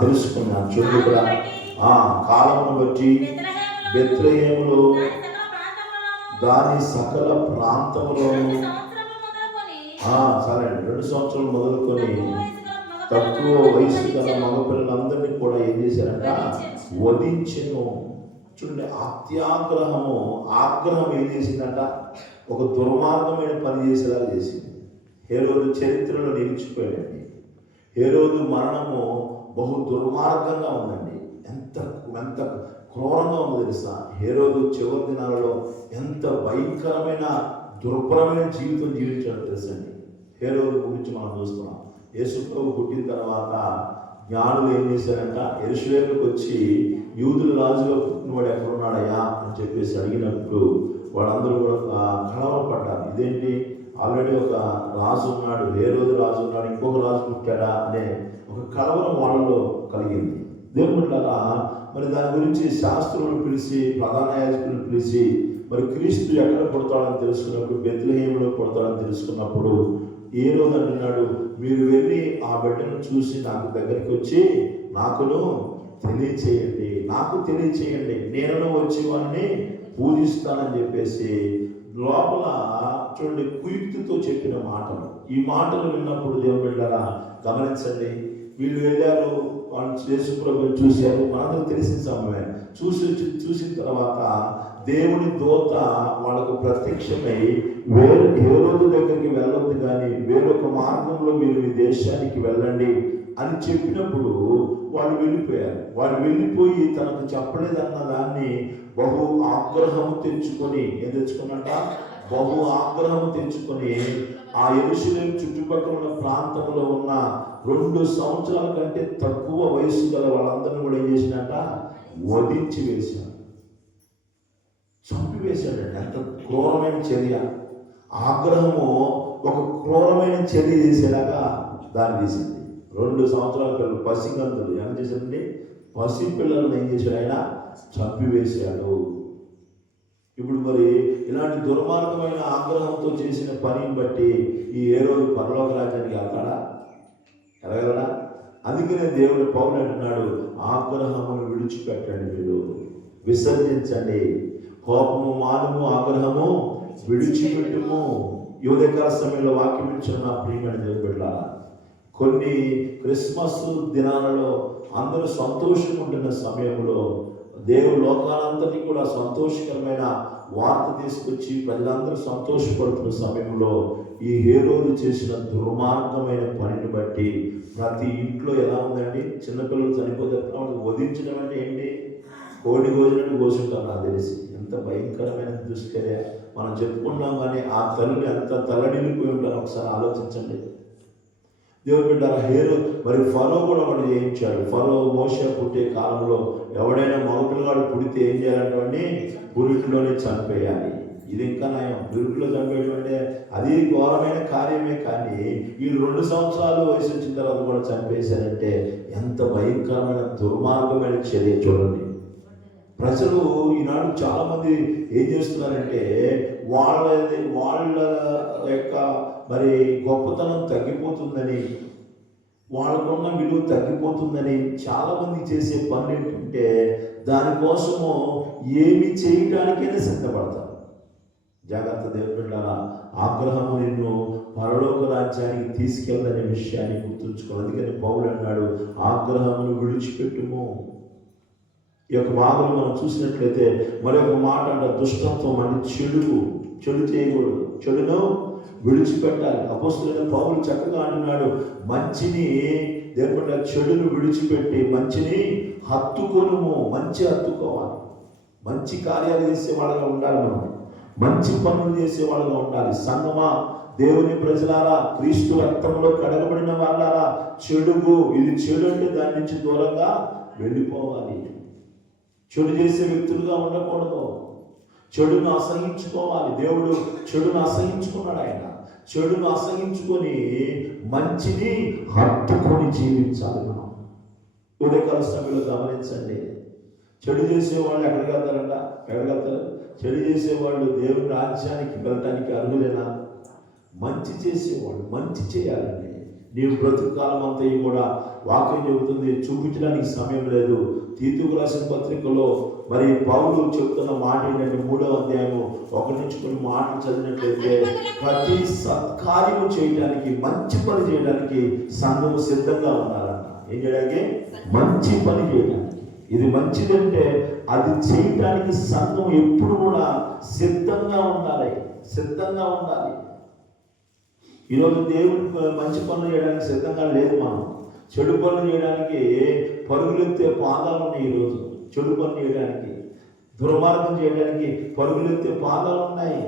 తెలుసుకున్నాను. చూడండి ఇక్కడ కాలమును బట్టి బెత్లెహేములో దాని సకల ప్రాంతములోను సరే 2 సంవత్సరాలు మొదలుకొని తక్కువ వయసు గల మగపిల్లలందరినీ కూడా ఏం చేశారంట? వధించెను. చూడండి, ఆగ్రహం ఏం చేసిందంట? ఒక దుర్మార్గమైన పని చేసేలాగా చేసింది. హేరోదు చరిత్రలో నిలిచిపోయాడండి. హేరోదు మరణము బహు దుర్మార్గంగా ఉందండి. ఎంత ఎంత క్రూరంగా ఉందో తెలుసా? హేరోదు చివరి దినాలలో ఎంత భయంకరమైన దుర్భరమైన జీవితం జీవించాడో తెలుసండి. హేరోదు గురించి మనం చూస్తున్నాం. యేసు ప్రభు పుట్టిన తర్వాత జ్ఞానులు ఏం చేశారంట? యెరూషలేముకు వచ్చి యూదుల రాజుగా పుట్టినవాడు ఎక్కడున్నాడయ్యా అని చెప్పేసి అడిగినప్పుడు వాళ్ళందరూ కూడా కలవరపడ్డారు. ఇదేంటి, ఆల్రెడీ ఒక రాజు ఉన్నాడు, హేరోదు రాజు ఉన్నాడు, ఇంకొక రాజు పుట్టాడా అనే ఒక కలవరం వాళ్ళలో కలిగింది. దేవుళ్ళగా మరి దాని గురించి శాస్త్రులను పిలిచి, ప్రధాన యాజకులను పిలిచి, మరి క్రీస్తు ఎక్కడ పుడతాడని తెలుసుకున్నప్పుడు బెత్లెహేములో పుడతాడని తెలుసుకున్నప్పుడు హేరోదు అంటున్నాడు, మీరు వెళ్ళి ఆ బిడ్డను చూసి నాకు దగ్గరికి వచ్చి నాకు తెలియచేయండి, నేను వచ్చి వారిని పూజిస్తానని చెప్పేసి లోపల చూడండి కుయుక్తితో చెప్పిన మాటలు. ఈ మాటలు విన్నప్పుడు దేవుని బిడ్డలారా గమనించండి, వీళ్ళు వెళ్ళారు, వాళ్ళు యేసు ప్రభువుని చూశారు, మనకు తెలిసిన సమయమే. చూసిన తర్వాత దేవుని దూత వాళ్ళకు ప్రత్యక్షమై హేరోదు దగ్గరికి వెళ్ళొద్దు కానీ వేరొక మార్గంలో మీరు ఈ దేశానికి వెళ్ళండి అని చెప్పినప్పుడు వాళ్ళు వెళ్ళిపోయారు. వాళ్ళు వెళ్ళిపోయి తనకు చెప్పలేదన్న దాన్ని బహు ఆగ్రహము తెచ్చుకొని ఆ యెరూషలేము చుట్టుపక్కల ఉన్న ప్రాంతంలో ఉన్న 2 సంవత్సరాల కంటే తక్కువ వయసు గల వాళ్ళందరినీ కూడా ఏం చేసినట్ట? వధించి వేశాడు, చంపివేశాడండి. ఎంత క్రూరమైన చర్య! ఆగ్రహము ఒక క్రూరమైన చర్య చేసేలాగా దాన్ని తీసింది. 2 సంవత్సరాల పిల్లలు పసిగంతులు ఏం చేశాడండి? పసి పిల్లలను ఏం చేశాడు? ఆయన చంపివేశాడు. ఇప్పుడు మరి ఇలాంటి దుర్మార్గమైన ఆగ్రహంతో చేసిన పనిని బట్టి ఈ హేరోదు పరలోక రాజ్యానికి ఎరగలడా? అందుకనే దేవుడు పౌలు అంటున్నాడు, ఆగ్రహమును విడిచిపెట్టండి, మీరు విసర్జించండి, కోపము మానుము, ఆగ్రహము విడిచిపెట్టుము. యువదకాల సమయంలో వాక్యం ఇచ్చిన నా ప్రియమైన దేవుడు బిడ్డలారా, కొన్ని క్రిస్మస్ దినాలలో అందరూ సంతోషంగా ఉంటున్న సమయంలో దేవుడు లోకాలంతటి కూడా సంతోషకరమైన వార్త తీసుకొచ్చి ప్రజలందరూ సంతోషపడుతున్న సమయంలో ఈ హేరోదు చేసిన దుర్మార్గమైన పనిని బట్టి ప్రతి ఇంట్లో ఎలా ఉందండి? చిన్నపిల్లలు చనిపోతే వధించడం అంటే ఏంటి? కోడి భోజనాన్ని కోసుంటారు నాకు తెలిసి. ఎంత భయంకరమైన దుష్కర్య మనం చెప్పుకున్నాం. కానీ ఆ తల్లిని ఎంత తల్లడిల్లిపోయి ఉంటారో ఒకసారి ఆలోచించండి. దేవుడు బిడ్డారా, మరి ఫరో కూడా వాడు చేయించాడు. ఫరో మోషే పుట్టే కాలంలో ఎవడైనా మగపిల్లగాడు పుడితే ఏం చేయాలంటే పురిటిలోనే చంపేయాలి. ఇది ఇంకా నయం, పురిటిలో చంపేయడం అంటే అది ఘోరమైన కార్యమే. కానీ వీళ్ళు 2 సంవత్సరాలు వయసు వచ్చిన తర్వాత కూడా చంపేశారంటే ఎంత భయంకరమైన దుర్మార్గమైన చర్య చూడండి. ప్రజలు ఈనాడు చాలా మంది ఏం చేస్తున్నారంటే వాళ్ళ యొక్క మరి గొప్పతనం తగ్గిపోతుందని, వాళ్ళకున్న విలువ తగ్గిపోతుందని చాలా మంది చేసే పని ఏంటంటే దానికోసము ఏమి చేయటానికైనా సిద్ధపడతారు. జాగ్రత్త దేవుని బిడ్డలారా, ఆగ్రహము నిన్ను పరలోక రాజ్యానికి తీసుకెళ్ళదనే విషయాన్ని గుర్తుంచుకోవాలి. అందుకని పౌలు అన్నాడు, ఆగ్రహమును విడిచిపెట్టుము. ఈ యొక్క భాగంలో మనం చూసినట్లయితే మరొక మాట అంటే దుష్టత్వం అంటే చెడు చేయకూడదు, చెడును విడిచిపెట్టాలి. అపోస్తలుడైన పౌలు చక్కగా అంటున్నాడు, మంచిని దేవుడు చెడును విడిచిపెట్టి మంచిని హత్తుకొనుము. మంచి హత్తుకోవాలి, మంచి కార్యాలు చేసే వాళ్ళగా ఉండాలి, మనం మంచి పనులు చేసే వాళ్ళగా ఉండాలి. సంగమా, దేవుని ప్రజలారా, క్రీస్తు రక్తంలో కడగబడిన వాళ్ళారా, ఇది చెడు అంటే దాని నుంచి దూరంగా వెళ్ళిపోవాలి. చెడు చేసే వ్యక్తులుగా ఉండకూడదు, చెడును అసహించుకోవాలి. దేవుడు చెడును అసహించుకున్నాడు. ఆయన చెడును అసహించుకొని మంచిని హత్తుకొని జీవించాలి. మనం ఉదయకాల సమయంలో గమనించండి, చెడు చేసేవాళ్ళు ఎక్కడికి వెళ్తారు? చెడు చేసేవాళ్ళు దేవుని రాజ్యానికి వెళ్ళటానికి అర్హులేనా? మంచి చేసేవాళ్ళు మంచి చేయాలండి. నీవు బ్రతుకు కాలం అంతా కూడా వాక్యం చెబుతుంది, చూపించడానికి సమయం లేదు. తీతుకు రాసిన పత్రికలో మరి పౌలు చెప్తున్న మాట ఏంటంటే 3వ అధ్యాయము 1 నుంచి కొన్ని మాటలు చదివినట్లయితే, ప్రతి సత్కార్యము చేయడానికి, మంచి పని చేయడానికి సంఘము సిద్ధంగా ఉండాలన్న. ఏం చేయడానికి? మంచి పని చేయడానికి. ఇది మంచిదంటే అది చేయడానికి సంఘం ఎప్పుడు కూడా సిద్ధంగా ఉండాలి, సిద్ధంగా ఉండాలి. ఈరోజు దేవుడు మంచి పనులు చేయడానికి సిద్ధంగా లేదు. మనం చెడు పనులు చేయడానికి పరుగులెత్తే పాదాలు ఉన్నాయి. ఈరోజు చెడు పనులు చేయడానికి, దుర్మార్గం చేయడానికి పరుగులెత్తే పాదాలు ఉన్నాయి.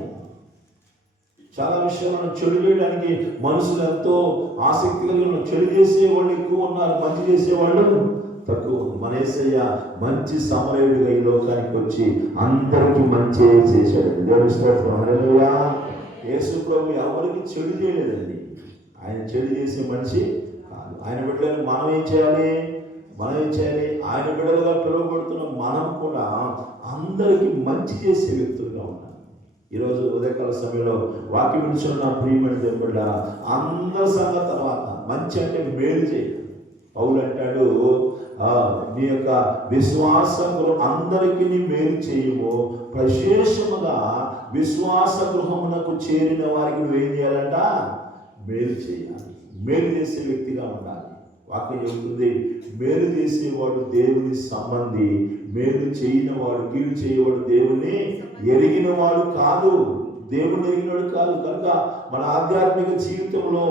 చాలా విషయాలను చెడు చేయడానికి మనుషులు ఎంతో ఆసక్తి కలిగి చెడు చేసేవాళ్ళు ఎక్కువ ఉన్నారు, మంచి చేసేవాళ్ళు తక్కువ. మన యేసయ్య మంచి సమరయుడిగా ఈ లోకానికి వచ్చి అందరికీ మంచి చేశాడు. దేవుని స్తోత్రం. హల్లెలూయా. యేసు ప్రభు ఎవరికి చెడు చేయలేదండి. ఆయన చెడు చేసే మనిషి కాదు. ఆయన బిడ్డలను మనం ఏం చేయాలి? ఆయన బిడ్డలుగా పిలువబడుతున్న మనం కూడా అందరికీ మంచి చేసే వ్యక్తులుగా ఉండాలి. ఈరోజు ఉదయకాల సమయంలో వాక్యం వినిచున్న ప్రియమైన దేవుళ్ళ అందరి సంగతి తర్వాత మంచి అంటే మేలు చేయాలి. పౌలు అంటాడు, నీ యొక్క విశ్వాసములు అందరికీ మేలు చేయము, ప్రశేషముగా విశ్వాస గృహమునకు చేరిన వారికి నువ్వేం చేయాలంట? మేలు చేయాలి. మేలు చేసే వ్యక్తిగా ఉండాలి. వాక్యం చెబుతుంది, మేలు చేసేవాడు దేవుని సంబంధి, మేలు చేయని వాడు, కీడు చేయవాడు దేవుని ఎరిగిన వాడు కాదు. దేవుని ఎరిగినవాడు కాదు. కనుక మన ఆధ్యాత్మిక జీవితంలో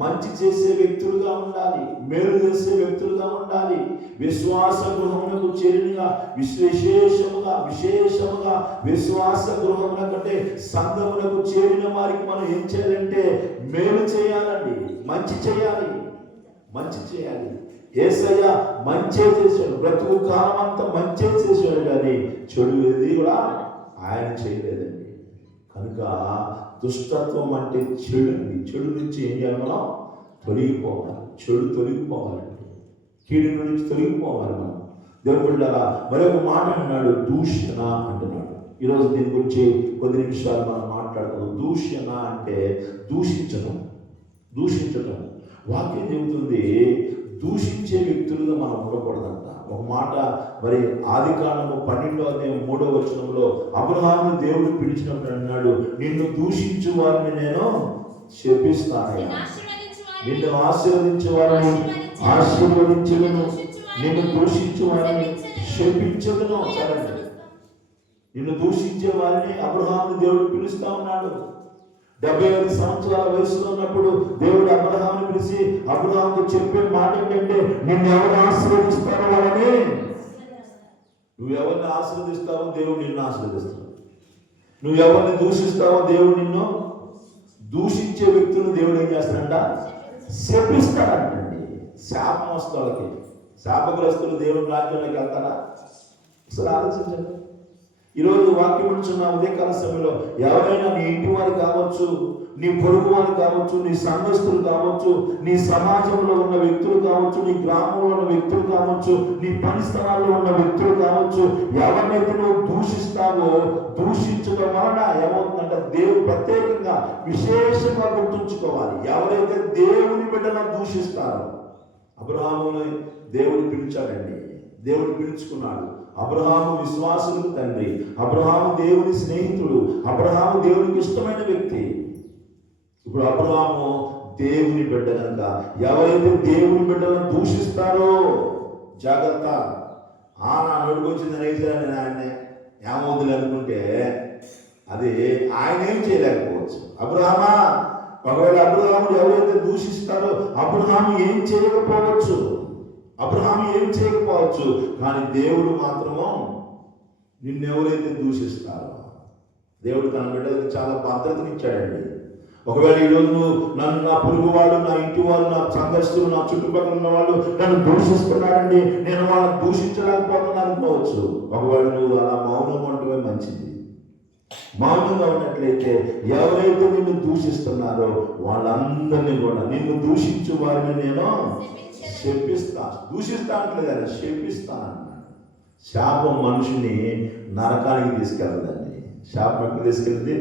మంచి చేసే వ్యక్తులుగా ఉండాలి, మేలు చేసే వ్యక్తులుగా ఉండాలి. విశ్వాస గృహమునకు చేరినగా విశేషముగా విశ్వాస గృహమున కంటే సంఘమునకు చేరిన వారికి మనం ఏం చేయాలంటే మేలు చేయాలండి, మంచి చేయాలి. యేసయ్య మంచే చేశాడు, బ్రతుకు కాలం అంతా మంచే చేశాడు, కానీ చెడు ఏది కూడా ఆయన చేయలేదండి. కనుక దుష్టత్వం అంటే చెడు. చెడు నుంచి ఏం చేయాలి? మనం తొలగిపోవాలి. చెడు తొలగిపోవాలండి, కీడు నుంచి తొలగిపోవాలి మనం. దేవుడు బిడ్డలారా మరొక మాట అన్నాడు, దూషణ అంటున్నాడు. ఈరోజు దీని గురించి కొద్ది నిమిషాలు మనం మాట్లాడుకుందాం. దూషణ అంటే దూషించడం. వాక్యం చెబుతుంది, దూషించే వ్యక్తులుగా మనం ఉండకూడదంట. ఒక మాట మరి ఆదికాండము 12వ అధ్యాయం 3వ వచనంలో అబ్రహామును దేవుడు పిలిచినప్పుడు అన్నాడు, నిన్ను దూషించు వారిని నేను శపిస్తానయ్యా, నిన్ను ఆశీర్వదించే వారిని ఆశీర్వదించను, నిన్ను దూషించే వారిని శపించను. సరే, నిన్ను దూషించే వారిని అబ్రహామును దేవుడు పిలుస్తా ఉన్నాడు. 75 సంవత్సరాల వయసులో ఉన్నప్పుడు దేవుడు అబ్రహామును పిలిచి అబ్రహాముకు చెప్పే మాట ఏంటంటే, నిన్ను ఎవరు ఆశీర్వదిస్తారో వాళ్ళని, నువ్వు ఎవరిని ఆశీర్వదిస్తావో దేవుడు నిన్ను ఆశీర్వదిస్తాడు. నువ్వు ఎవరిని దూషిస్తావో దేవుడు నిన్ను, దూషించే వ్యక్తులను దేవుడు ఏం చేస్తాడంట? శపిస్తాడంటండి. శాపం వస్తుంది వాళ్ళకి. శాపగ్రస్తులు దేవుని రాజ్యంలోకి వెళ్తారా? అసలు ఆలోచించండి. ఈరోజు వాక్యం వింటున్న ఉదయకాల సమయంలో ఎవరైనా నీ ఇంటి వారు కావచ్చు, నీ పొరుగు వారు కావచ్చు, నీ సంఘస్థులు కావచ్చు, నీ సమాజంలో ఉన్న వ్యక్తులు కావచ్చు, నీ గ్రామంలో ఉన్న వ్యక్తులు కావచ్చు, నీ పని స్థలాల్లో ఉన్న వ్యక్తులు కావచ్చు, ఎవరినైతే నువ్వు దూషిస్తావో దూషించడం వలన ఏమవుతుందంటే దేవుడు ప్రత్యేకంగా విశేషంగా గుర్తుంచుకోవాలి. ఎవరైతే దేవుని బిడ్డను దూషిస్తారో, అబ్రహాముని దేవుడు పిలిచాడండి, దేవుడు పిలుచుకున్నాడు. అబ్రహాము విశ్వాసులకు తండ్రి, అబ్రహాము దేవుని స్నేహితుడు, అబ్రహాము దేవునికి ఇష్టమైన వ్యక్తి. ఇప్పుడు అబ్రహాము దేవుని బిడ్డ కనుక ఎవరైతే దేవుని బిడ్డలను దూషిస్తారో జాగ్రత్త. నా నోటికి వచ్చిందని అయితే నేను ఆయన్ని ఏమవుతుంది అనుకుంటే అది ఆయన ఏం చేయలేకపోవచ్చు. అబ్రహామా, ఒకవేళ అబ్రహాముడు ఎవరైతే దూషిస్తారో అబ్రహాము ఏం చేయకపోవచ్చు, కానీ దేవుడు మాత్రము నిన్నెవరైతే దూషిస్తారో, దేవుడు తన బిడ్డలకు చాలా భద్రతనిచ్చాడండి. ఒకవేళ ఈరోజు నువ్వు నన్ను, నా పొరుగువాడు, నా ఇంటి వాళ్ళు, నా సంఘస్థులు, నా చుట్టుపక్కల ఉన్న వాళ్ళు నన్ను దూషిస్తున్నారండి, నేను వాళ్ళని దూషించలేకపోతున్నాను అనుకోవచ్చు. ఒకవేళ నువ్వు అలా మౌనం ఉండటమే మంచిది. మౌనంగా ఉన్నట్లయితే ఎవరైతే నిన్ను దూషిస్తున్నారో వాళ్ళందరినీ కూడా, నిన్ను దూషించు వారిని నేను శపిస్తా. దూషిస్తా అంటలేదా, శపిస్తా అన్నాడు. శాపం మనిషిని నరకానికి తీసుకెళ్ళదండి. శాపం ఎక్కడ తీసుకెళ్ళింది?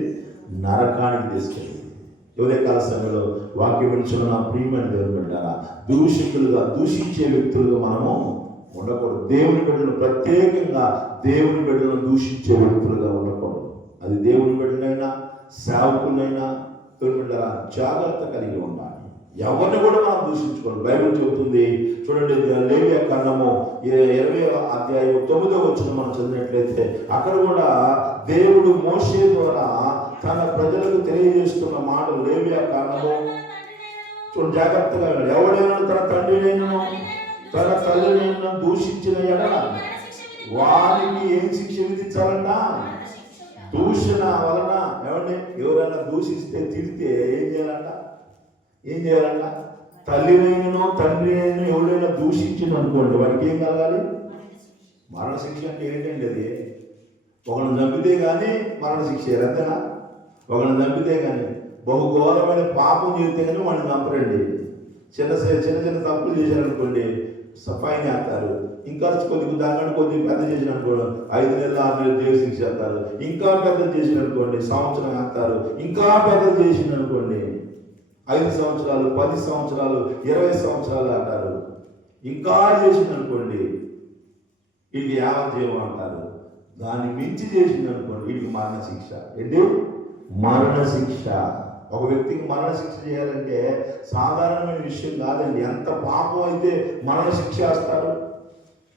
నరకానికి తీసుకెళ్ళింది. ఉదయకాల సమయంలో వాక్యం వింటున్న నా ప్రియమైన దేవుని బిడ్డలారా, దూషితులుగా దూషించే వ్యక్తులుగా మనము ఉండకూడదు. దేవుని బిడ్డలను ప్రత్యేకంగా దేవుని బిడ్డలను దూషించే వ్యక్తులుగా ఉండకూడదు. అది దేవుని బిడ్డలైనా సేవకులైనా దేవుని బిడ్డలారా జాగ్రత్త కలిగి ఉండాలి. ఎవరిని కూడా మనం దూషించుకోవాలి. బైబిల్ చెబుతుంది చూడండి, లేవియా కాండము 20వ అధ్యాయం 9వ వచనం మనం చదివినట్లయితే అక్కడ కూడా దేవుడు మోషే ద్వారా తన ప్రజలకు తెలియజేస్తున్న మాటలు. లేవియా కాండము చూడండి జాగ్రత్తగా, ఎవడైనా తన తండ్రినైనా తన తల్లినైనా దూషించిన ఎడల వారికి ఏం శిక్ష విధించాలన్నా, దూషణ వలన ఏమండి ఎవరైనా దూషిస్తే తిడితే ఏం చేయాలంట? తల్లినైనా తండ్రి అయినా ఎవరైనా దూషించింది అనుకోండి, వాడికి ఏం కలగాలి? మరణశిక్ష. అంటే ఏంటండి అది? ఒకరిని చంపితే కానీ మరణశిక్ష, అంతేనా? ఒకరిని చంపితే కానీ, బహుఘోరమైన పాపం చేస్తే కానీ వాడిని చంపరండి. చిన్న తప్పులు చేశారనుకోండి ఫైన్ వేస్తారు. ఇంకా దానికంటే కొద్దిగా పెద్ద చేసిన అనుకోండి 5 నెలలు 6 నెలలు జైలు శిక్ష వేస్తారు. ఇంకా పెద్దలు చేసిన అనుకోండి సంవత్సరం వేస్తారు. ఇంకా పెద్దలు చేసిన అనుకోండి 5 సంవత్సరాలు 10 సంవత్సరాలు 20 సంవత్సరాలు అంటారు. ఇంకా చేసింది అనుకోండి ఇది యావజ్జీవం అంటారు. దాన్ని మించి చేసింది అనుకోండి వీడికి మరణశిక్ష. ఏంటి? మరణశిక్ష. ఒక వ్యక్తికి మరణశిక్ష చేయాలంటే సాధారణమైన విషయం కాదండి. ఎంత పాపం అయితే మరణశిక్ష వేస్తారు.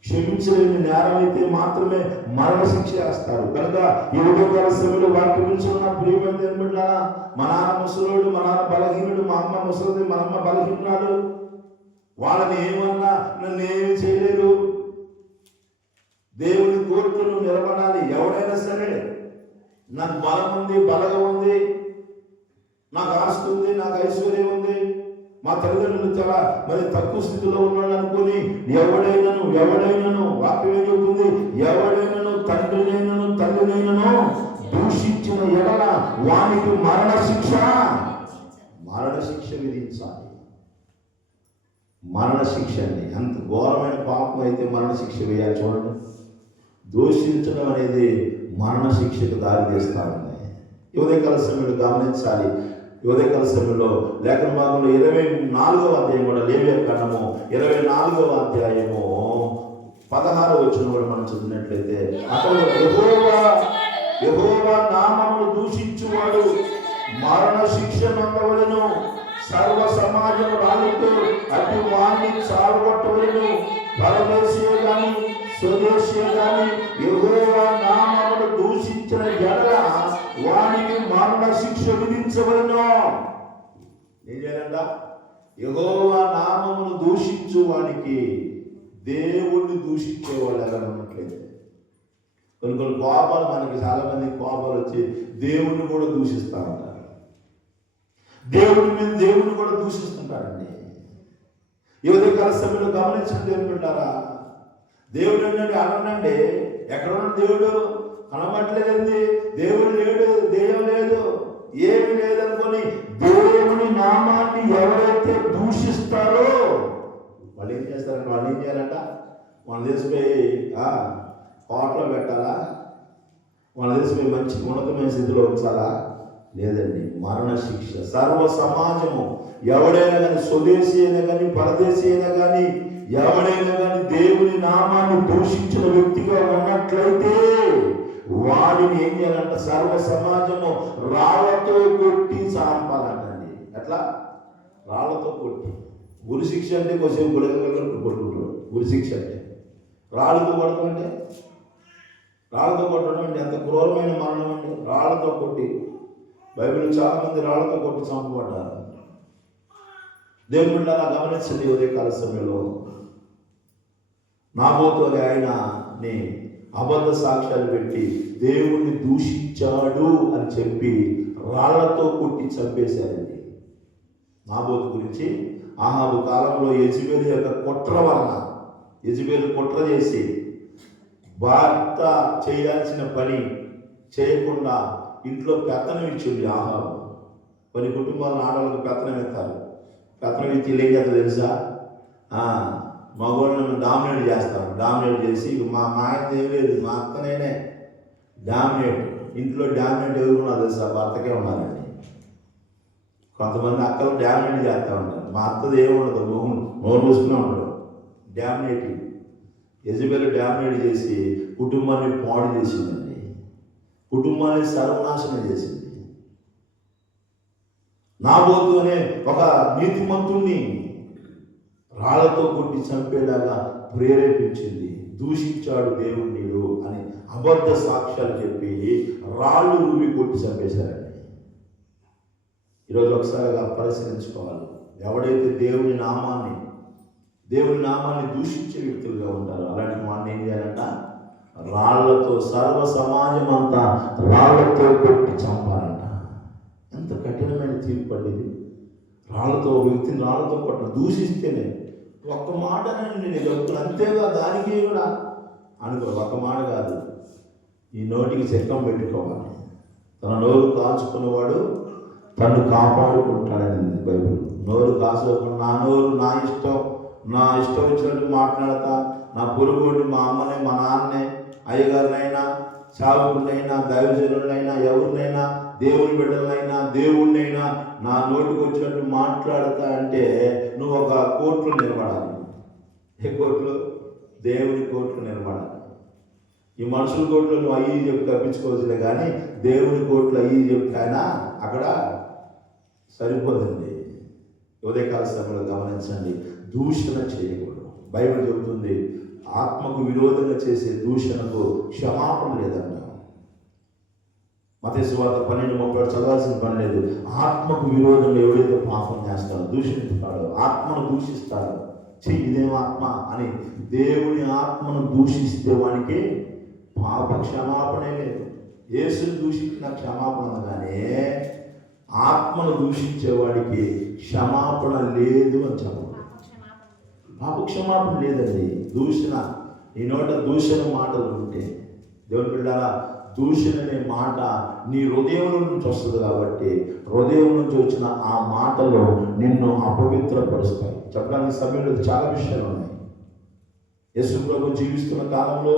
క్షమించలేని నేరం అయితే మాత్రమే మరణశిక్ష వేస్తారు. కనుక ఈ ఉదయకాల సమయంలో వాక్యం వింటున్న ప్రియమైన దేవుని బిడ్డలారా, మా నాన్న ముసలోడు, మా నాన్న బలహీనుడు, మా అమ్మ ముసలిది, మా అమ్మ బలహీనురాలు, వాళ్ళని ఏమన్నా నన్ను ఏమి చేయలేదు. దేవుని కోర్టును నిలబడాలి. ఎవరైనా సరే నాకు బలం ఉంది, బలగం ఉంది, నాకు ఆస్తి ఉంది, నాకు ఐశ్వర్యం ఉంది, మా తల్లిదండ్రులు చాలా మరి తక్కువ స్థితిలో ఉన్నాడు అనుకుని ఎవడైనాను వాక్యం ఏం చెబుతుంది? ఎవడైనాను తండ్రినైనాను తల్లినైనాను దూషించిన ఎడల వానికి మరణశిక్ష విధించాలి. మరణశిక్ష అండి. అంత ఘోరమైన పాపం అయితే మరణశిక్ష వేయాలి. చూడండి, దూషించడం అనేది మరణశిక్షకు దారితీస్తా ఉంది. ఉదయకాల సమయంలో గమనించాలి. ఉదయకాల సమయంలో లేఖన భాగంలో 24వ అధ్యాయం కూడా లేవియా కాండము 24వ అధ్యాయము 16వ వచనం కూడా మనం చదివినట్లయితే అక్కడ యెహోవా నామమును దూషించువాడు మరణశిక్ష నొందవలెను, సర్వ సమాజం రాళ్ళతో అటు వాణ్ణి చావగొట్టవలెను. పరదేశీయ గాని స్వదేశీయ గాని యెహోవా నామమును దూషించిన ఎడల వానికి మరణశిక్ష విధించవలెను. ఏం చేయాలంట? యెహోవా నామమును దూషించు వానికి. దేవుణ్ణి దూషించేవాళ్ళు ఎలా ఉన్నట్లయితే కొన్ని కోపాలు, మనకి చాలా మంది కోపాలు వచ్చి దేవుణ్ణి కూడా దూషిస్తూ ఉంటారు. దేవుణ్ణి కూడా దూషిస్తుంటారండి. ఈ ఉదయకాల సమయంలో గమనించండి దేవుని బిడ్డలారా, దేవుడు అనండి అనండి, ఎక్కడ ఉన్న దేవుడు కనబట్టలేదండి, దేవుడు లేడు, దెయ్యం లేదు, ఏమి లేదనుకొని దేవుని నామాన్ని ఎవరైతే దూషిస్తారో వాళ్ళు ఏం చేస్తారంటే, వాళ్ళు ఏం చేయాలంట? వాళ్ళు తీసుకుపోయి కోటలో పెట్టాలా? వాళ్ళు తీసుకుపోయి మంచి ఉన్నతమైన స్థితిలో ఉంచాలా? లేదండి, మరణశిక్ష. సర్వ సమాజము ఎవడైనా కానీ, స్వదేశీ అయినా కానీ పరదేశీ అయినా కానీ, ఎవడైనా కానీ దేవుని నామాన్ని దూషించిన వ్యక్తిగా ఉన్నట్లయితే వాడిని ఏం చేయాలంట? సర్వ సమాజము రాళ్లతో కొట్టి చంపాలంటండి. ఎట్లా? రాళ్లతో కొట్టి. గురి శిక్ష అంటే కొంచెం కొట్టుకుంటారు. గురి శిక్ష అంటే రాళ్ళతో కొట్టడం అంటే, రాళ్ళతో కొట్టడం అంటే ఎంత క్రూరమైన మరణం అండి. రాళ్లతో కొట్టి, బైబిల్ చాలా మంది రాళ్లతో కొట్టి చంపబడ్డారు. దేవుని బిడ్డలారా గమనించండి, ఉదయకాల సమయంలో నాబోతు అనే ఆయనని అబద్ధ సాక్ష్యాలు పెట్టి దేవుణ్ణి దూషించాడు అని చెప్పి రాళ్లతో కొట్టి చంపేశారండి. నాబోతు గురించి ఆహాబు కాలంలో యెజెబెలు యొక్క కుట్ర వలన, యెజెబెలు కుట్ర చేసి భర్త చేయాల్సిన పని చేయకుండా ఇంట్లో పెత్తనం ఇచ్చింది ఆహాబు. కొన్ని కుటుంబాలను ఆడవాళ్ళకు పెత్తనం ఎత్తారు. పెత్తనం ఇచ్చి ఏం చేస్తారు తెలుసా? మగవాళ్ళని డామినేట్ చేస్తాం. డామినేట్ చేసి మా ఆయన ఏం లేదు, మా అత్తనేనే డామినేట్. ఇంట్లో డామినేట్ ఎవరు ఉన్నారు తెలుసా? భర్తకే ఉన్నారండి. కొంతమంది అక్కలు డామినేట్ చేస్తూ ఉంటారు. మా అత్తది ఏముండదు, నోరు మూసుకునే ఉంటాడు. డామినేటింగ్. యెజబెల్ డామినేట్ చేసి కుటుంబాన్ని పాడు చేసిందండి, కుటుంబాన్ని సర్వనాశనం చేసింది. నాబోతు అనే ఒక నీతిమంతుణ్ణి రాళ్లతో కొట్టి చంపేలాగా ప్రేరేపించింది. దూషించాడు దేవుడు నీడు అని అబద్ధ సాక్ష్యాలు చెప్పి రాళ్ళు రూమి కొట్టి చంపేశారండి. ఈరోజు ఒకసారిగా పరిశీలించుకోవాలి. ఎవడైతే దేవుని నామాన్ని దూషించే వ్యక్తులుగా ఉంటారో అలాంటి వాడిని ఏం చేయాలంట? రాళ్లతో, సర్వ సమాజం అంతా రాళ్లతో కొట్టి చంపాలంట. ఎంత కఠినమైన తీర్పు ఇది. రాళ్లతో వ్యక్తిని రాళ్లతో కొట్ట దూషిస్తేనే ఒక్క మాటనండి నేను చెప్తున్నా, అంతేగా దానికి కూడా అనుకో. ఒక్క మాట కాదు, ఈ నోటికి చెక్కం పెట్టుకోవాలి. తన నోరు కాల్చుకునేవాడు తను కాపాడుకుంటాడని బైబిల్. నోరు కాల్చుకోకుండా నా నోరు నా ఇష్టం వచ్చినట్టు మాట్లాడతా, నా పొరుగుండి మా అమ్మనే, మా నాన్నే, అయ్యగారినైనా, సావుకుడినైనా, దైవజనులైనా, ఎవరినైనా, దేవుని బిడ్డలైనా, దేవుణ్ణైనా నా నోటికి వచ్చినట్టు మాట్లాడతా అంటే నువ్వు ఒక కోర్టులో నిలబడాలి. ఏ కోర్టులో? దేవుని కోర్టులో నిలబడాలి. ఈ మనుషుల కోర్టులో నువ్వు అయ్యి చెప్పి తప్పించుకోవచ్చులే, కానీ దేవుని కోర్టులో అయ్యి చెప్తాయినా అక్కడ సరిపోదండి. ఉదయకాల సమయంలో గమనించండి, దూషణ చేయకూడదు. బైబిల్ చెబుతుంది, ఆత్మకు విరోధంగా చేసే దూషణకు క్షమాపణ లేదన్న. మత్తయి సువార్త 12:30 చదవాల్సిన పని లేదు. ఆత్మకు విరోధంగా ఎవడైతే పాపం చేస్తాడో, దూషిస్తాడో, ఆత్మను దూషిస్తాడో, ఇదేం ఆత్మ అని దేవుని ఆత్మను దూషిస్తే వానికి పాప క్షమాపణే లేదు. యేసుని దూషించిన క్షమాపణ కానీ ఆత్మను దూషించేవాడికి క్షమాపణ లేదు అని చెప్పాలి. పాప క్షమాపణ లేదండి. దూషణ, నీ నోట దూషణ మాటలు ఉంటే, దేవుని బిడ్డలారా, దూషణ అనే మాట నీ హృదయం నుంచి వస్తుంది కాబట్టి హృదయం నుంచి వచ్చిన ఆ మాటలు నిన్ను అపవిత్రపరుస్తాయి. చెప్పడానికి సమయంలో చాలా విషయాలు ఉన్నాయి. యేసు ప్రభు జీవిస్తున్న కాలంలో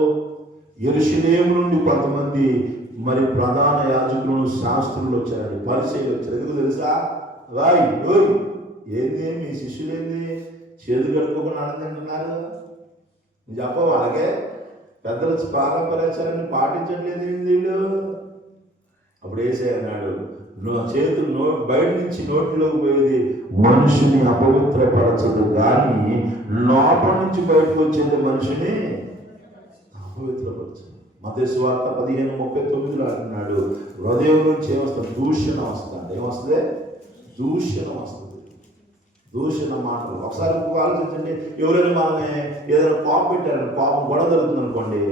యెరూషలేము నుండి కొంతమంది మరి ప్రధాన యాజకులను, శాస్త్రులు వచ్చారండి, పరిచయం వచ్చారు. ఎందుకు తెలుసా? ఏంది మీ శిష్యులేంది చేతులు కట్టుకోకుండా ఆనందింటున్నారు? నువ్వు చెప్పవు అలాగే పెద్దలు పారంపర్యాచారాన్ని పాటించట్లేదు వీళ్ళు. అప్పుడు యేసయ్య అన్నాడు, చేతులు బయట నుంచి నోట్లోకి పోయేది మనుషుని అపవిత్రపరచదు, కానీ లోపల నుంచి బయటకు వచ్చేది మనిషిని అపవిత్రపరచదు. మత్తయి సువార్త 15:39 అంటున్నాడు, హృదయం నుంచి ఏమొస్తుంది? దూషణ వస్తుంది. ఏమొస్తుంది? దూషణ వస్తుంది. దూషణ మాటలు. ఒకసారి ఆలోచించండి, ఎవరైనా మనల్ని ఏదైనా కోపం పెట్టారని, కోపం గొడవ జరుగుతుంది అనుకోండి,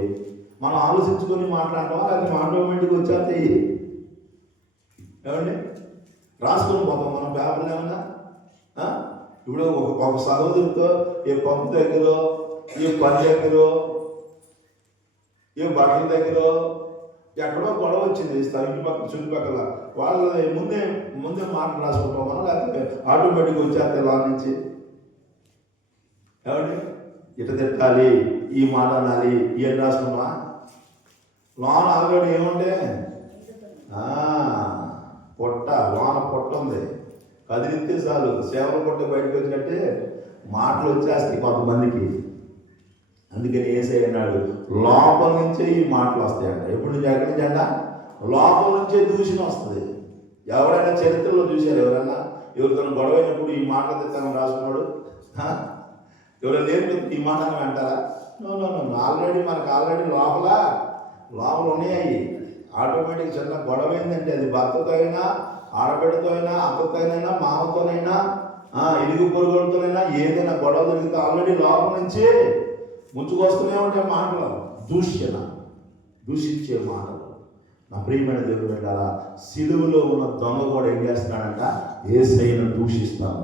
మనం ఆలోచించుకొని మాట్లాడటమా, లేకపోతే ఆటోమేటిక్గా వచ్చేస్తే ఏమండి రాసుకొని పోతాం మనం పేపర్లు ఏమన్నా. ఇప్పుడు ఒక సహోదరుతో ఏ పంపు దగ్గర, ఏ పని దగ్గర, ఏ బట్టల దగ్గర ఎక్కడో గొడవ వచ్చింది ఇంటి పక్కన చుట్టుపక్కల, వాళ్ళ ముందే మాటలు రాసుకుంటాం మనం, లేకపోతే ఆటోమేటిక్గా వచ్చేస్తే లా నుంచి ఏమండి ఇట తిట్టాలి, ఈ మాట అనాలి, ఏం రాసుకున్నా లోన ఆల్రెడీ ఏముంటే పొట్ట, లోన పొట్ట ఉంది, కదిలిస్తే చాలు సేవల పొట్ట బయటకు వచ్చినట్టే మాటలు వచ్చేస్తాయి కొంతమందికి. అందుకని యేసయ్య అన్నాడు, లోపల నుంచే ఈ మాటలు వస్తాయంట. ఎప్పటి నుంచి? ఎక్కడి నుంచి అంట? లోపల నుంచే దూషణ వస్తుంది. ఎవరైనా చరిత్రలో చూశారు? ఎవరైనా ఎవరితో గొడవ అయినప్పుడు ఈ మాటలు తెస్తాను రాసుకున్నాడు? ఎవరైనా నేర్పింది ఈ మాటని అంటారా? మనకు ఆల్రెడీ లోపల ఉన్నాయి. ఆటోమేటిక్ చిన్న గొడవ ఏంటంటే అది భర్తతో అయినా, ఆడబిడ్డతో అయినా, అక్కతోనైనా, మామతోనైనా, ఇరుగు పొరుగులతోనైనా ఏదైనా గొడవ జరిగితే ఆల్రెడీ లోపల నుంచి ముంచుకొస్తూనే ఉంటాయి మాటలు. దూషించే మాటలు. నా ప్రియమైన దేవుడు బిడ్డలారా, సిలువలో ఉన్న దొంగ కూడా ఏం చేస్తున్నాడంట? యేసయ్యను దూషిస్తాను.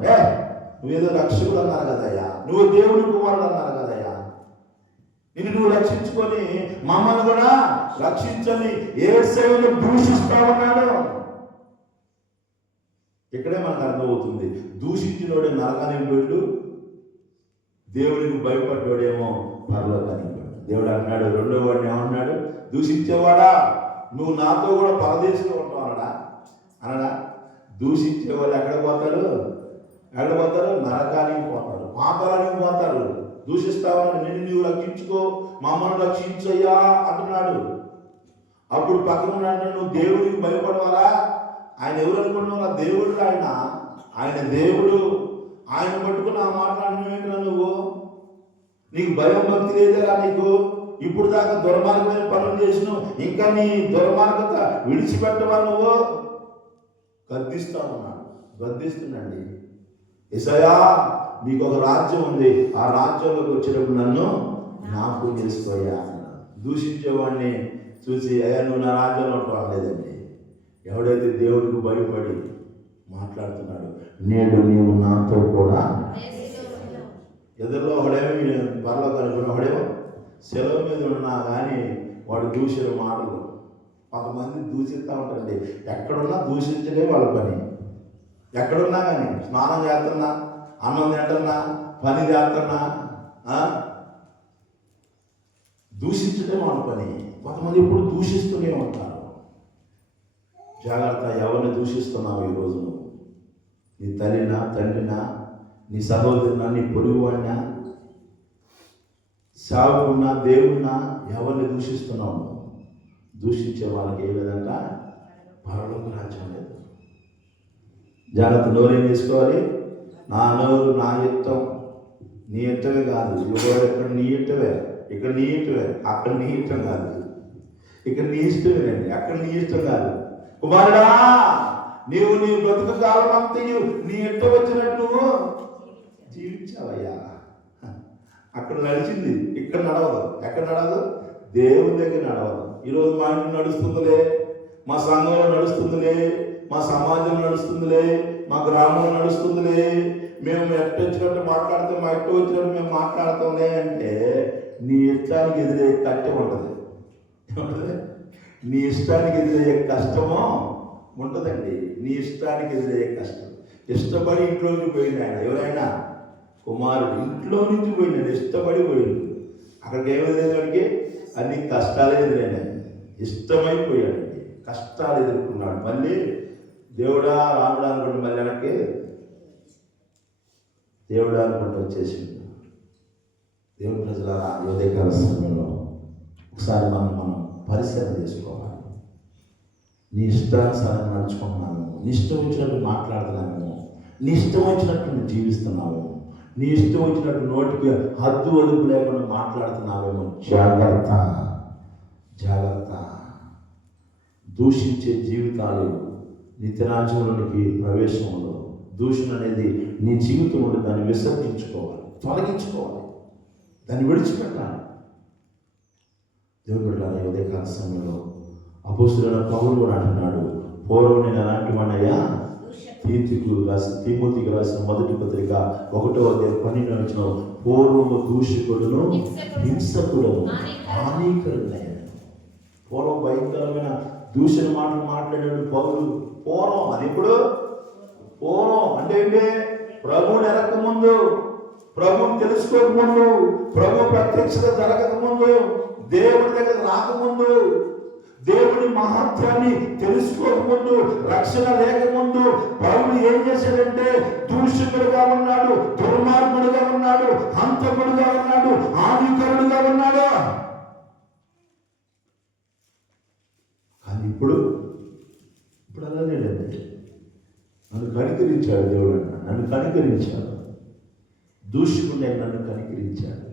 నువ్వేదో రక్షకుడు అన్నారు కదయ్యా, నువ్వు దేవుని కుమారుడు అన్నారు కదయ్యా, నువ్వు రక్షించుకొని మమ్మల్ని కూడా రక్షించని యేసయ్యను దూషిస్తామన్నాడు. ఇక్కడే మనకు అర్థమవుతుంది, దూషించినోడే నరకానికి వెళ్ళు, దేవుడికి భయపడ్డాడేమో పరలోకానికి వెళ్ళు. దేవుడు అన్నాడు, రెండో వాడిని ఏమన్నాడు? దూషించేవాడా, నువ్వు నాతో కూడా పరదేశంలో ఉంటావు అనడా? దూషించే వాళ్ళు ఎక్కడ పోతారు? నరకానికి పోతారు, పాతాళానికి పోతారు. దూషిస్తావని నిన్ను నీవు రక్షించుకో, మమ్మల్ని రక్షించయ్యా అంటున్నాడు. అప్పుడు పక్కన ఉన్నాడు, నువ్వు దేవుడికి భయపడవాలా? ఆయన ఎవరు అనుకుంటున్నావు? దేవుడు ఆయన దేవుడు. ఆయన పట్టుకుని ఆ మాట్లాడిన నువ్వు, నీకు భయం భక్తి లేదేరా నీకు? ఇప్పుడు దాకా దుర్మార్గమైన పనులు చేసినావు, ఇంకా నీ దుర్మార్గత విడిచిపెట్టవా నువ్వు? గద్దిస్తున్నాండి. యేసయ్యా నీకు ఒక రాజ్యం ఉంది, ఆ రాజ్యంలోకి వచ్చినప్పుడు నన్ను జ్ఞాపకం చేసుకోయ్యా. దూషించేవాడిని చూసి అయ్యా నువ్వు నా రాజ్యంలో రాలేదండి. ఎవడైతే దేవుడికి భయపడి మాట్లాడుతున్నాడు, నేడు నీవు నాతో కూడా ఎదురులో ఒకడేమో పర్లో కనుక్కున్న ఒకడేమో సెలవు మీద ఉన్నా కానీ వాడు దూషణ మాటలు కొంతమంది దూషిస్తూ ఉంటారండి. ఎక్కడున్నా దూషించడే వాళ్ళ పని. ఎక్కడున్నా కానీ స్నానం చేస్తున్నా, అన్నం తింటున్నా, పని చేస్తున్నా దూషించడే వాళ్ళ పని. కొంతమంది ఇప్పుడు దూషిస్తూనే ఉంటారు. జాగ్రత్త, ఎవరిని దూషిస్తున్నావు ఈరోజు నువ్వు? నీ తల్లినా, తండ్రినా, నీ సహోదరునా, నీ పొరుగువాడినా, సాగున్నా, దేవున్నా, ఎవరిని దూషిస్తున్నావు? దూషించే వాళ్ళకి ఏ విధంగా పరలోక రాజ్యం లేదు. జాగ్రత్త, నోరేం చేసుకోవాలి? నా నోరు నా ఇష్టం, నీ ఇష్టమే కాదు. ఇక్కడ నీ ఇష్టమే, ఇక్కడ నీ ఇష్టమే, అక్కడ నీ ఇష్టం కాదు. ఇక్కడ నీ ఇష్టమేనండి, అక్కడ నీ ఇష్టం కాదు. కుమారుడా, నీవు నీ బ్రతుకు కాలం అంతా నీ ఇష్టం వచ్చినట్టు నువ్వు జీవించావయ్యా. అక్కడ నడిచింది, ఇక్కడ నడవదు. ఎక్కడ నడవదు? దేవుని దగ్గర నడవదు. ఈరోజు మా ఇంట్లో నడుస్తుందిలే, మా సంఘంలో నడుస్తుందిలే, మా సమాజం నడుస్తుందిలే, మా గ్రామంలో నడుస్తుందిలే, మేము ఎట్ట వచ్చినట్టు మాట్లాడితే మా ఎట్ట వచ్చినట్టు మేము మాట్లాడతాంలే అంటే నీ ఇష్టానికి ఎదురే కష్టం ఉంటుంది. నీ ఇష్టానికి ఎదురయ్యే కష్టమో ఉంటుందండి. నీ ఇష్టానికి ఎదురయ్యే కష్టం. ఇష్టపడి ఇంట్లో నుంచి పోయింది ఆయన. ఎవరైనా కుమారుడు ఇంట్లో నుంచి పోయినాడు, ఇష్టపడి పోయింది. అక్కడికి ఏమైంది? అన్ని కష్టాలే ఎదురైనాయి. ఇష్టమైపోయాడండి, కష్టాలు ఎదుర్కొన్నాడు. మళ్ళీ దేవుడా రాముడా అనుకుంటే మళ్ళీ వెనక్కి దేవుడా అనుకుంటూ వచ్చేసింది. దేవుని ప్రజలారా, ఉదయకాల సమయంలో ఒకసారి మనం పరిశీలన చేసుకోవాలి. నీ ఇష్టానుసారం నడుచుకుంటున్నాము, నీ ఇష్టం వచ్చినట్టు మాట్లాడుతున్నాము, నీ ఇష్టం వచ్చినట్టు నువ్వు జీవిస్తున్నావు, నీ ఇష్టం వచ్చినట్టు నోటికి హద్దు అదుపు లేకుండా మాట్లాడుతున్నావేమో. జాగ్రత్త. దూషించే జీవితాలు నిత్యరాజ్యంలోనికి ప్రవేశంలో దూషణ అనేది నీ జీవితంలో దాన్ని విసర్జించుకోవాలి, తొలగించుకోవాలి, దాన్ని విడిచిపెట్టాలి. దేవుడు బిడ్డలారా, ఉదయకాల సమయంలో అపోస్తలుడైన పౌలు కూడా అంటున్నాడు, పూర్వం నేను అలాంటి వాడయ్యా. తిమోతికి రాసిన మొదటి పత్రిక 1:12 పూర్వము దూషకుడును హింసకుడును హానికరుడయ్యాడు. పూర్వం భయంకరమైన దూషణ మాటలు మాట్లాడాడు పౌలు. పూర్వం అది ఇప్పుడు పూర్వం అంటే ఏంటి? ప్రభువుని ఎరగకముందు, ప్రభువుని తెలుసుకోకముందు, ప్రభు ప్రత్యక్షత జరగకముందు, దేవుడి దగ్గర రాకముందు, దేవుడి మహత్యాన్ని తెలుసుకోకముందు, రక్షణ లేకముందు పౌలు ఏం చేశాడంటే దూషకుడుగా ఉన్నాడు, దుర్మార్గుడుగా ఉన్నాడు, హంతకుడుగా ఉన్నాడు, హానికరుడుగా ఉన్నాడు. కానీ ఇప్పుడు అలా లేదండి. నన్ను కనికరించాడు దేవుడు అన్న, నన్ను కనికరించాడు. దూషకుడిని నన్ను కనికరించాడు,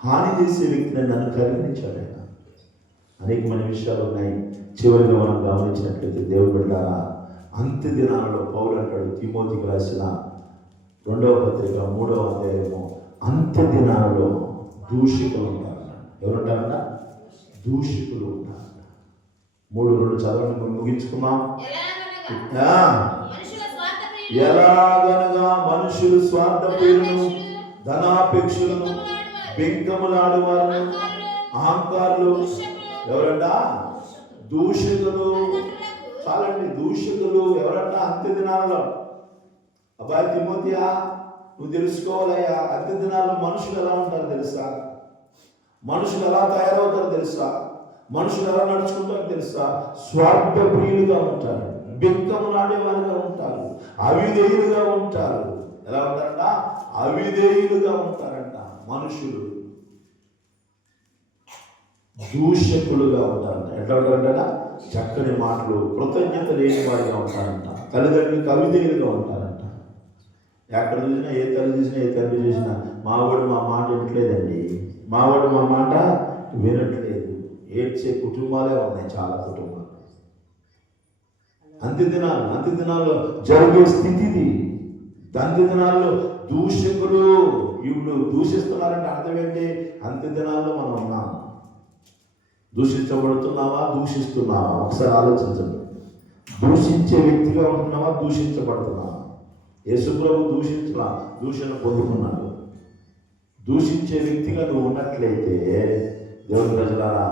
హాని చేసే వ్యక్తిని నన్ను కనికరించాడు ఆయన. అనేకమైన విషయాలు ఉన్నాయి. చివరిగా మనం గమనించినట్లయితే దేవుని బిడ్డలారా, అంత్య దినాలలో పౌలు అంటాడు, తిమోతికి రాసిన 2వ పత్రిక 3వ అధ్యాయము, అంత్య దినాలలో దూషికులు ఉంటారట. ఎవరుంటారట? దూషికులు ఉంటారట. 3:2 చదవడం ముగించుకున్నాం. ఎలాగనగా మనుషులు స్వార్థప్రియులను, ధనాపేక్షులను, బెంకములాడువారును, అహంకారులు. ఎవరంట? దూషకులు. చాలండి, దూషకులు. ఎవరంట? అంత్య దినాలలో. అబ్బాయి తిమోతియా, నువ్వు తెలుసుకోవాలయ్యా, అంత్య దినాల్లో మనుషులు ఎలా ఉంటారు తెలుసా? మనుషులు ఎలా తయారవుతారో తెలుసా? మనుషులు ఎలా నడుచుకుంటారో తెలుసా? స్వార్థప్రియులుగా ఉంటారు. బింకములాడేవారుగా ఉంటారు, అవిధేయులుగా ఉంటారు. ఎలా ఉంటారంట? అవిధేయులుగా ఉంటారంట. మనుషులు దూషకులుగా ఉంటారంట. ఎట్లా ఉంటారంట? చక్కని మాటలు, కృతజ్ఞత లేని వారిగా ఉంటారంట. తల్లిదండ్రులకు అవిధేయులుగా ఉంటారంట. ఎక్కడ చూసినా, ఏ తల్లి చూసినా, ఏ తండ్రి చూసినా, మావాడు మా మాట వినట్లేదండి, మావాడు మా మాట వినట్లేదు. ఏడ్చే కుటుంబాలే ఉన్నాయి, చాలా కుటుంబాలు. అంత్యదినాల్లో జరిగే స్థితిది. అంత్యదినాల్లో దూషకులు ఇప్పుడు దూషిస్తున్నారంటే అర్థం ఏంటి? అంత్యదినాల్లో మనం ఉన్నాం. దూషించబడుతున్నావా, దూషిస్తున్నావా? ఒకసారి ఆలోచించండి. దూషించే వ్యక్తిగా ఉంటున్నావా, దూషించబడుతున్నావా? యేసుప్రభు దూషణ పొందుకున్నాడు. దూషించే వ్యక్తిగా నువ్వు ఉన్నట్లయితే దేవుని ప్రజలారా,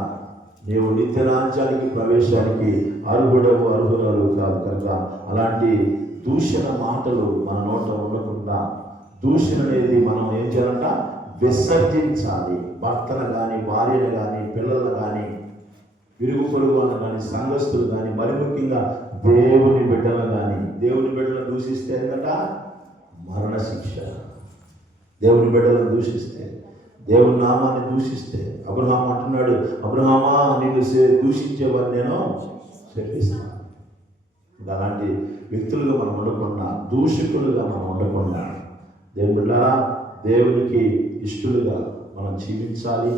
నీవు నిత్య రాజ్యానికి ప్రవేశానికి అర్హురాలు కాదు. కనుక అలాంటి దూషణ మాటలు మన నోట ఉండకుండా, దూషణ అనేది మనం ఏం చేయాలంట? విసర్జించాలి. భర్తను కానీ, భార్యను కానీ, పిల్లలను కానీ, విరుగు పొరుగు వాళ్ళని కానీ, సంఘస్థులు కానీ, మరి ముఖ్యంగా దేవుని బిడ్డలు కానీ. దేవుని బిడ్డలను దూషిస్తే ఏంటంట? మరణ శిక్ష. దేవుని బిడ్డలను దూషిస్తే, దేవుని నామాన్ని దూషిస్తే, అబ్రహాం అంటున్నాడు, అబ్రహామా నిన్ను దూషించేవారు నేను శపిస్తాను. అలాంటి వ్యక్తులుగా మనం ఉండకుండా, దూషకులుగా మనం ఉండకుండా, దేవుని బిడ్డలారా, దేవునికి ఇష్టలుగా మనం జీవించాలి.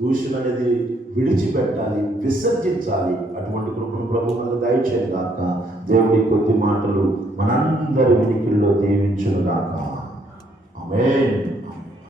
దూషణ అనేది విడిచిపెట్టాలి, విసర్జించాలి. అటువంటి కృపను ప్రభు మనకు దయచేయను గాక. దేవుడి కొద్ది మాటలు మనందరి వినికిల్లో దీవించును గాక. ఆమేన్.